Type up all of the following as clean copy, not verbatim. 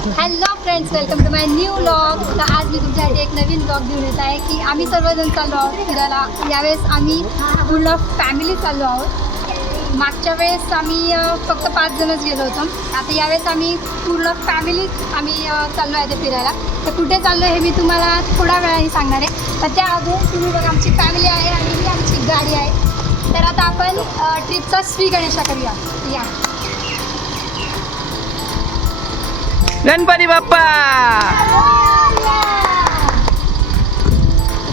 Hello friends, welcome to my new vlog. तर आज मी तुमच्यासाठी एक नवीन व्लॉग घेऊन येत आहे की आम्ही सर्वजण चाललो आहोत फिरायला. यावेळेस आम्ही पूर्ण फॅमिली चाललो आहोत. मागच्या वेळेस आम्ही फक्त 5 जणच गेलो होतो. आता यावेळेस आम्ही पूर्ण फॅमिली चाललो आहे ते फिरायला. तर कुठे चाललो हे मी तुम्हाला थोड्या वेळाने सांगणार आहे. तर त्याआधी तुम्ही बघा, आमची फॅमिली आहे आणि ही आमची गाडी आहे. तर आता आपण ट्रिपचा श्री गणेशा करूया. या गणपती बाप्पा.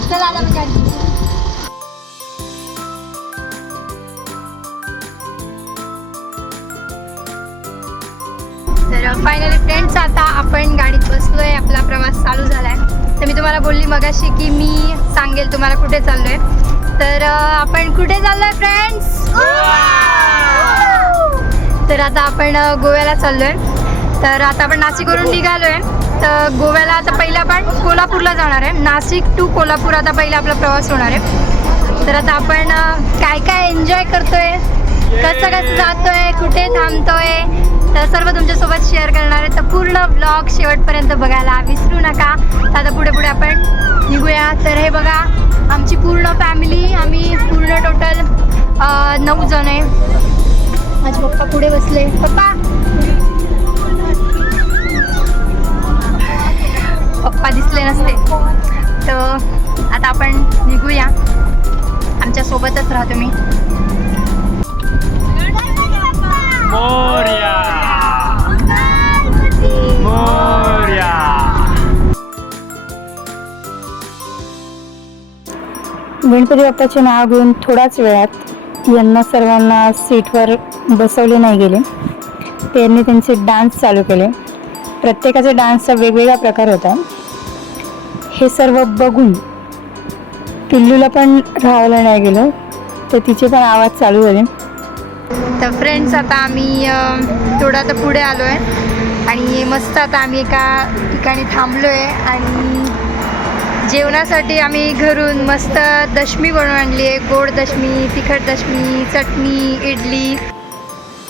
चला आता आपण गाडी. तर फायनली फ्रेंड्स, आता आपण गाडीत बसलोय. आपला प्रवास चालू झालाय. तर मी तुम्हाला बोलली मगाशी की मी सांगेल तुम्हाला कुठे चाललोय. तर आपण कुठे चाललोय फ्रेंड्स? तर आता आपण गोव्याला चाललोय. तर आता आपण नाशिकवरून निघालोय. तर गोव्याला आता पहिला आपण कोल्हापूरला जाणार आहे. नाशिक टू कोल्हापूर आता पहिला आपला प्रवास होणार आहे. तर आता आपण काय काय एन्जॉय करतोय, कसं कसं जातोय, कुठे थांबतोय, तर सर्व तुमच्यासोबत शेअर करणार आहे. तर पूर्ण ब्लॉग शेवटपर्यंत बघायला विसरू नका. तर आता पुढे पुढे आपण निघूया. तर हे बघा, आमची पूर्ण फॅमिली, आम्ही पूर्ण टोटल 9 जण आहे. माझे पप्पा पुढे बसले. पप्पा दिसले नसते. तर आता आपण निघूया. आमच्या सोबतच राहा तुम्ही. मोरया मोरया. गणपती बाप्पाचे नाव घेऊन थोड्याच वेळात यांना सर्वांना सीटवर बसवले नाही गेले. त्यांनी त्यांचे डान्स चालू केले. प्रत्येकाचा डान्सचा वेगवेगळा प्रकार होता. हे सर्व बघून पिल्लूला पण राहायला नाही गेलं, तर तिचे पण आवाज चालू झाले. तर फ्रेंड्स, आता आम्ही थोडं आता पुढे आलो आहे आणि मस्त आता आम्ही एका ठिकाणी थांबलो आहे. आणि जेवणासाठी आम्ही घरून मस्त दशमी बनवून आणली आहे. गोड दशमी, तिखट दशमी, चटणी, इडली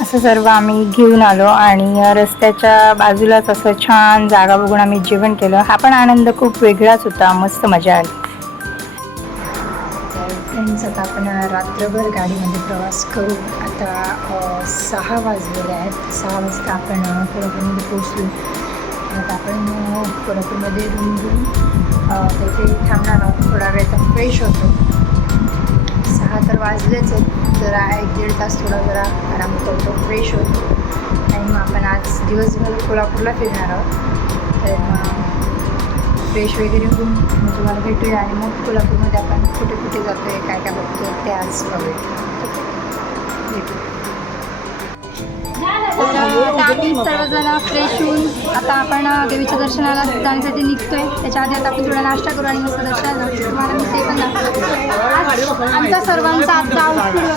असं सर्व आम्ही घेऊन आलो आणि रस्त्याच्या बाजूलाच असं छान जागा बघून आम्ही जेवण केलं. हा पण आनंद खूप वेगळाच होता. मस्त मजा आली. फ्रेंड्स, आता आपण रात्रभर गाडीमध्ये प्रवास करू. आता 6 वाजलेले आहेत. 6 वाजता आपण कोल्हापूरमध्ये पोचलो. आता आपण कोल्हापूरमध्ये रूम घेऊन तिथे थांबणार आहोत. थोडा वेळ तर फ्रेश होतो. 6 तर वाजलेच आहेत. जरा 1-1.5 तास थोडा जरा आराम करतो, फ्रेश होतो. आणि मग आपण आज दिवसभर कोल्हापूरला फिरणार आहोत. तर फ्रेश वगैरे होऊन मग तुम्हाला भेटूया. आणि मग कोल्हापूरमध्ये आपण कुठे कुठे जातो आहे, काय काय बघतो ते आज बघूया. तर आम्ही सर्वजण फ्रेश होऊन आता आपण देवीच्या दर्शनाला जाण्यासाठी निघतोय. त्याच्या आधी आता आपण थोडा नाश्ता करू आणि मस्त दर्शनाला जाऊ. तुम्हाला मी ते पण दाखवतो. आमचा सर्वांचा आजचा आउटफिट बघा.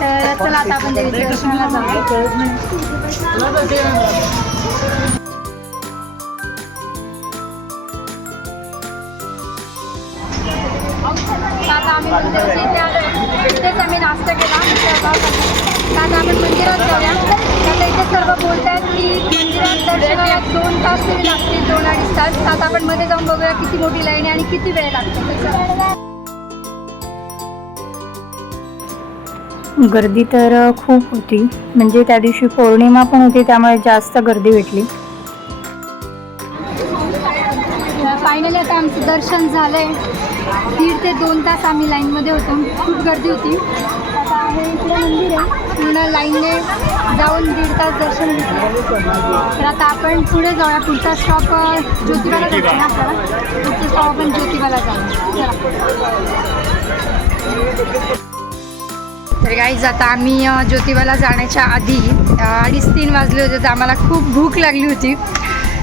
तर चला आता आपण देवीच्या दर्शनाला जाऊ. आता आम्ही मंदिराच्या इथे आलो आहे. तिथेच आम्ही नाश्ता केला. आता आपण मंदिरात जाऊया. आता इथे सर्व बोलत आहेत की मंदिरात दर्शनाला 2 तास तरी लागतील, 2-2.5 तास. आता आपण मध्ये जाऊन बघूया किती मोठी लाईन आहे आणि किती वेळ लागतो. गर्दी तर खूप होती. म्हणजे त्या दिवशी पौर्णिमा पण होती, त्यामुळे जास्त गर्दी भेटली. फायनली आता आमचं दर्शन झालं आहे. 1.5 ते 2 तास आम्ही लाईनमध्ये होतो. खूप गर्दी होती. आता हे इकडे मंदिर आहे. पूर्ण लाईनने जाऊन 1.5 तास दर्शन घेतलं. तर आता आपण पुढे जाऊया. पुढचा स्टॉप ज्योतिबाला जायचं आहे आपल्याला. पुढचा स्टॉप आपण ज्योतिबाला जाऊ. तर गाईज, आता आम्ही ज्योतिबाला जाण्याच्या आधी 2:30-3 वाजले होते. तर आम्हाला खूप भूक लागली होती.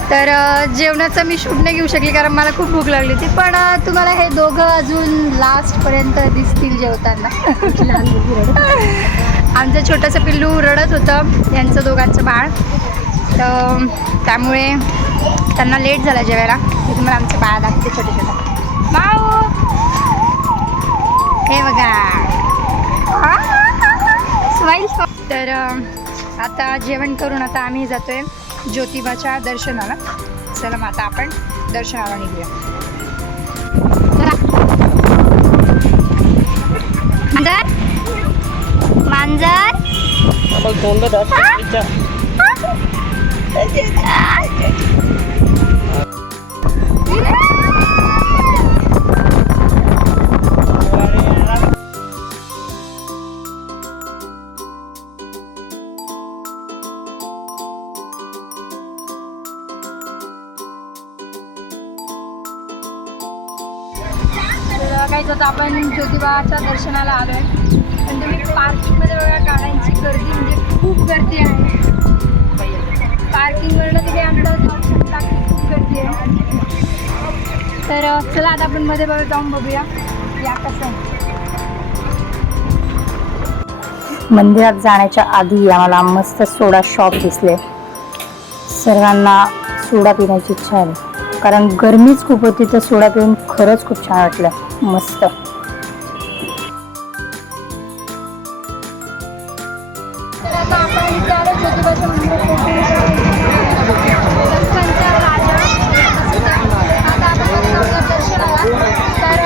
तर जेवणाचं मी शूट नाही घेऊ शकले कारण मला खूप भूक लागली होती. पण तुम्हाला हे दोघं अजून लास्टपर्यंत दिसतील जेवताना. आमचं छोटंसं पिल्लू रडत होतं, यांचं दोघांचं बाळ. तर त्यामुळे त्यांना लेट झाला जेवायला. मी तुम्हाला आमचं बाळ दाखवते, छोटे छोटं माऊ. हे बघा, स्माईल. तर आता जेवण करून आता आम्ही जातोय ज्योतिबाच्या दर्शनाला. चला मग आता आपण दर्शनाला निघूया. मांजर काही आता आपण ज्योतिबाच्या दर्शनाला आलोय. पण तुम्ही पार्किंगमध्ये बघा गाड्यांची गर्दी म्हणजे खूप गर्दी आहे. पार्किंगवरनं तुम्ही अंदाज लावू शकता की खूप गर्दी आहे. तर चला आता आपण मध्ये बघा जाऊन बघूया या कसं आहे. मंदिरात जाण्याच्या आधी आम्हाला मस्त सोडा शॉप दिसले. सर्वांना सोडा पिण्याची इच्छा आली कारण गरमीच खूप होती, तर सोडा पिऊन खरंच खूप छान वाटलं. मस्त. तर आता आपण इथे आलो ज्योतिबाच्या मंदिरात. आता आपण दर्शनाला तर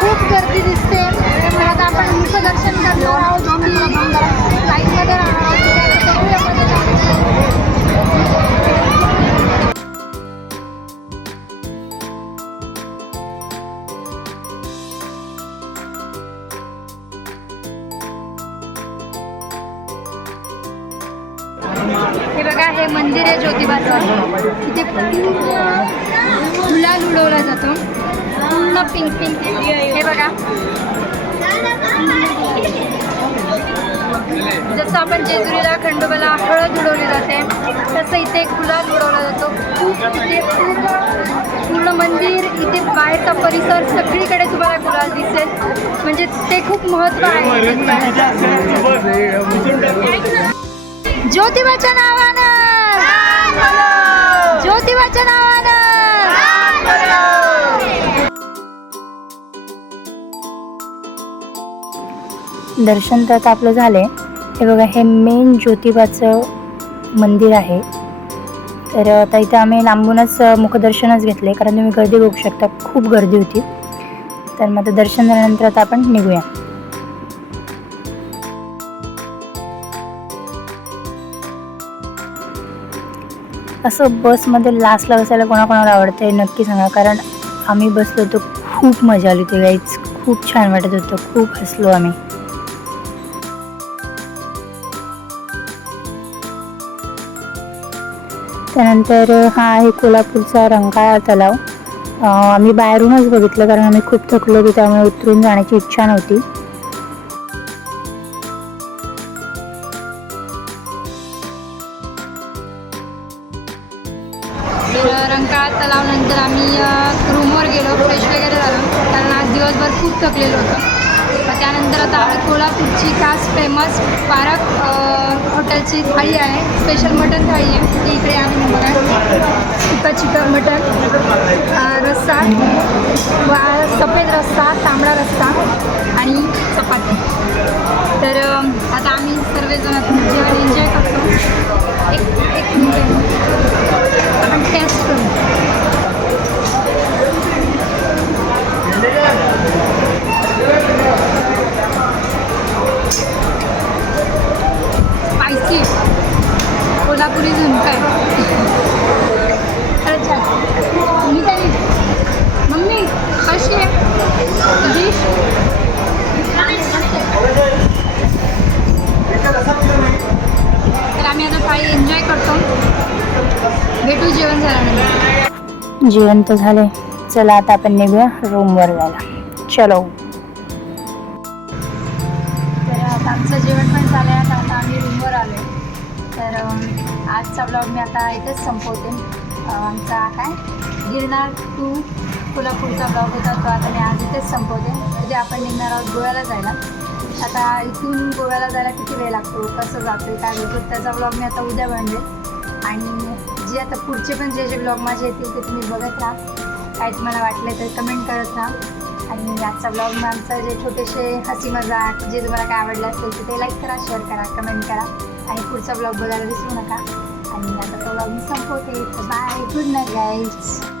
खूप गर्दी दिसते. तर आता आपण मुखदर्शन करणार आहोत. लाईनमध्ये राहणार हे बघा, हे मंदिर आहे ज्योतिबाचं. इथे गुलाल उडवला जातो पूर्ण पिंक पिंक. हे बघा, जसं आपण जेजुरीला खंडोबाला हळद उडवली जाते तसं इथे गुलाल उडवला जातो. खूप इथे पूर्ण मंदिर, इथे बाहेरचा परिसर सगळीकडे तुम्हाला गुलाल दिसेल. म्हणजे ते खूप महत्त्व आहे ज्योतिबाच्या नावानं. ज्योतिबाच्या नावानं. दर्शन तर आता आपलं झाले. हे बघा, हे मेन ज्योतिबाचं मंदिर आहे. तर आता इथं आम्ही लांबूनच मुखदर्शनच घेतले कारण तुम्ही गर्दी बघू शकता, खूप गर्दी होती. तर मग दर्शन झाल्यानंतर आता आपण निघूया. असं बसमध्ये लास्टला बसायला कोणाकोणाला आवडतं नक्की सांगा, कारण आम्ही बसलो होतो, खूप मजा आली होती गाईज. खूप छान वाटत होतं, खूप हसलो आम्ही. त्यानंतर हा आहे कोल्हापूरचा रंकाळा तलाव. आम्ही बाहेरूनच बघितलं कारण आम्ही खूप थकलो होतो, त्यामुळे उतरून जाण्याची इच्छा नव्हती. रंकाळा तलावनंतर आम्ही रूमवर गेलो, फ्रेश वगैरे झालो कारण आज दिवसभर खूप थकलेलो होतो. त्यानंतर आता कोल्हापूरची खास फेमस पारक हॉटेलची थाळी आहे, स्पेशल मटन थाळी आहे. ती इकडे आम्ही बघा, चिकन मटन रस्सा, सफेद रस्सा, तांबडा रस्सा आणि चपाती. तर आता आम्ही सर्वजण जेवण एन्जॉय करतो. एक मिनिट आपण टेस्ट करू. स्पायसी कोल्हापुरी झुणका खरंच छान. मी तरी मम्मी कशी आहे डिश? तर आम्ही आता थाळी एन्जॉय करतो. भेटू जेवण झाल्यानंतर. जेवण तर झाले. चला आता आपण निघूया रूमवर जायला. चलो. तर आता आमचं जेवण पण झालं आहे. आता आम्ही रूमवर आलो आहे. तर आजचा ब्लॉग मी आता इथेच संपवते. आमचा काय गिरनार टू कोल्हापूरचा ब्लॉग होता तो आता मी आज इथेच संपवते. उद्या आपण निघणार आहोत गोव्याला जायला. आता इथून गोव्याला जायला किती वेळ लागतो, कसं जातो आहे, काय होतो, त्याचा ब्लॉग मी आता उद्या बनवेल. आणि जे आता पुढचे पण जे ब्लॉग माझे येतील ते तुम्ही बघत राहा. काय तुम्हाला वाटलं तर कमेंट करत राहा. आणि आजचा ब्लॉग मग आमचं जे छोटेसे हसी मजाक जे तुम्हाला काय आवडलं असेल तर ते लाईक करा, शेअर करा, कमेंट करा आणि पुढचा ब्लॉग बघायला विसरू नका. आणि आता तो ब्लॉग मी संपवते. Bye, good night guys.